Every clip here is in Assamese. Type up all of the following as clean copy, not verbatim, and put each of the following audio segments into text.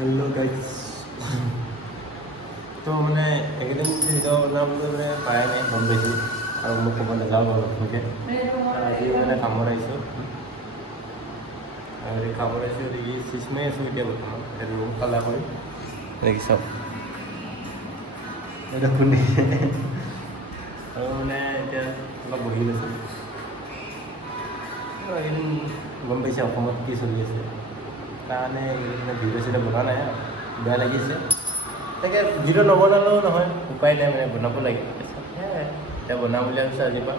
हेलो गाइस तो मैंने एकदम भिडिओ बनाबले मैंने पाया नहीं गम पाइছোঁ और मैं कब नाजाओ नতুनকৈ আজি মানে কামত আহিছোঁ আৰু কামত আহিছোঁ দেখি চিচমাই আছোঁ এতিয়া বৰ্তমান সেইটো কালাৰ কৰি দেখি চাওক এটা খুন্দি আৰু মানে এতিয়া অলপ বহি লৈছোঁ এইকেইদিন গম পাইছে অসমত কি চলি আছে কাৰণে এইকেইদিন ভিডিঅ' চিডিঅ' বনোৱা নাই বেয়া লাগিছে তাকে ভিডিঅ' নবনালেও নহয় উপায় নাই মানে বনাব লাগে এতিয়া বনাম বুলি ভাবিছোঁ আজিৰ পৰা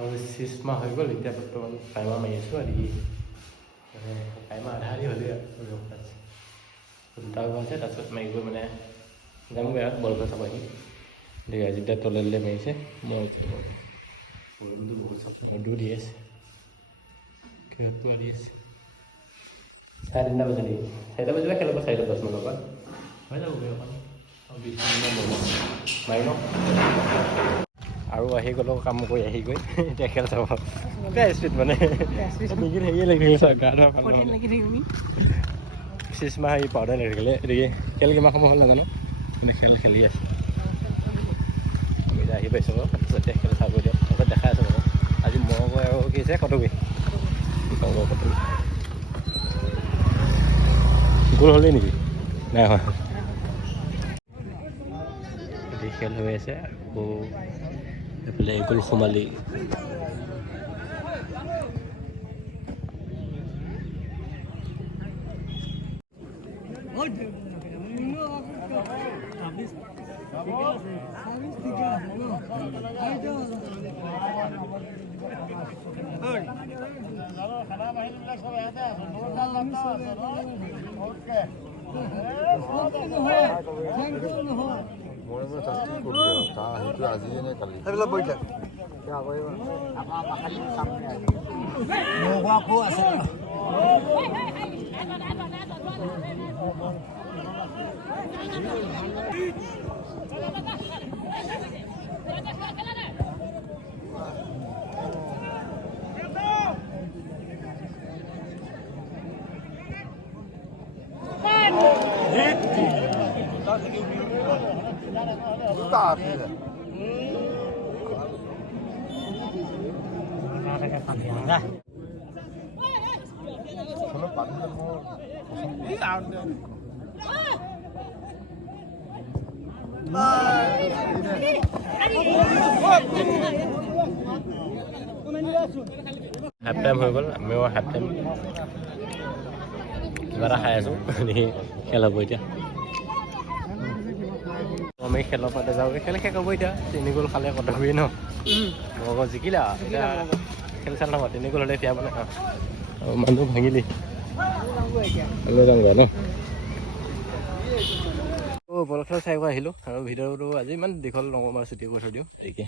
আৰু 6 মাহ হৈ গ'ল এতিয়া বৰ্তমান কাইমা মাৰি আছোঁ আৰু মানে কাইমা আধা আধি হ'লে আৰু দুটা আছে তাৰপিছত মাৰি গৈ মানে যামগৈ আৰু বলকৈ চাব আহি দেখি আজি এতিয়া তললৈ মাৰিছে মই বৰষুণটো বহুত চাপ ৰ'দো দি আছে ৰ'দটো দি আছে 3:30 বজা নেকি 4টা বজিলে খেলিব 4:10 মানৰ পৰা হৈ যাবগৈ অকণ আৰু 20 মিনিটমান মাৰি লওঁ আৰু আহি গ'লো কাম কৰি আহি গৈ এতিয়া খেল চাব বেয়া স্পীড মানে ডিগ্ৰীত হেৰিয়ে লাগি থাকিলে গা ধোৱা ভাল লাগি থাকিবি 6 মাহ হেৰি পাউডাৰ লাগি থাকিলে এদিকে খেল কিমান সময় হ'ল নাজানো কিন্তু খেল খেলি আছে আমি এতিয়া আহি পাইছোঁ বাৰু তাৰপিছতে খেল চাব দিয়ক তাৰপিছত দেখাই আছোঁ বাৰু আজি মৰগৈ আৰু কি হৈছে কটবি কটবি গোল হ'লেই নেকি নাই হোৱা এতিয়া খেল হৈ আছে আকৌ এইফালে গোল সোমালি হাফ টাইম হৈ গ'ল আমিও হাফ টাইম কিবা এটা খাই আছোঁ খেল হ'ব এতিয়া আমি খেলৰ পাতে যাওঁগৈ খেল শেষ হ'ব এতিয়া 3 গ'ল খালে কটবি ন মই আকৌ জিকিলা এতিয়া খেল চাল নহয় 3 গ'ল হ'লে এতিয়া মানে মানুহ ভাঙিলি আমি যামগৈ ন বল খেল চাই আহিলোঁ আৰু ভিডিঅ'টো আজি ইমান দীঘল নকওঁ বাৰু ছুটি কৰি থৈ দিওঁ গতিকে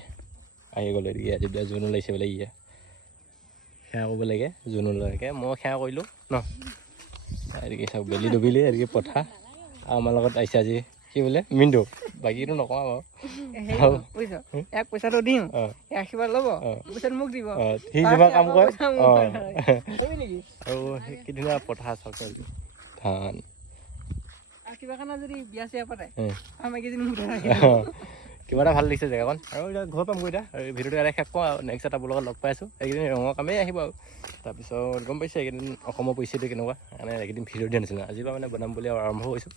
আহি গ'লে গতিকে আজি জোন ওলাইছে বোলে ইয়ে সেয়া কৰিব লাগে জোন ওলাইকে মই সেয়া কৰিলোঁ ন এদিকে চাওক বেলি ডুবিলে এদিকে পথাৰ আমাৰ লগত আহিছে আজি কি বোলে মিণ্টু বাকীটো নকওঁ বাৰু বুজিছ ইয়াক পইচাটো দিওঁ অঁ আশীৰ্বাদ ল'ব পিছত মোক দিব অঁ সি যিমান কাম কৰে অঁ নেকি আৰু সেইদিনা পথাৰ চাওক ধান কিবা কাৰণে যদি বিয়া চিয়া পাতে অঁ আমাৰ কেইদিন মোক কিবা এটা ভাল লাগিছে জেগাখন আৰু এতিয়া ঘৰ পামগৈ এতিয়া আৰু ভিডিঅ'টো ইয়াতে শেষ কৰোঁ আৰু নেক্সট এটা লগত লগ পাই আছোঁ এইকেইদিন ৰঙৰ কামেই আহিব আৰু তাৰপিছত গম পাইছে এইকেইদিন অসমৰ পৰিস্থিতি কেনেকুৱা মানে এইকেইদিন ভিডিঅ' দিয়া নিচিনা আজিৰ পৰা মানে বনাম বুলি আৰম্ভ কৰিছোঁ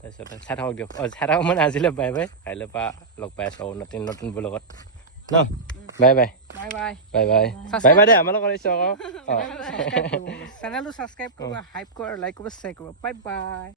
তাৰপিছত চাই থাকক দিয়ক চাই থাকক মানে আজিলৈ বাই বাই কাইলৈৰ পৰা লগ পাই আছোঁ আৰু নতুন নতুন ব্লগত ন bye bye bye bye bye bye bye bye দেই আমাৰ লগত আহিছোঁ আকৌ অঁ চেনেলটো ছাবস্ক্ৰাইব কৰিব হাইপ কৰিব লাইক কৰিব শ্বেয়াৰ কৰিব বাই বাই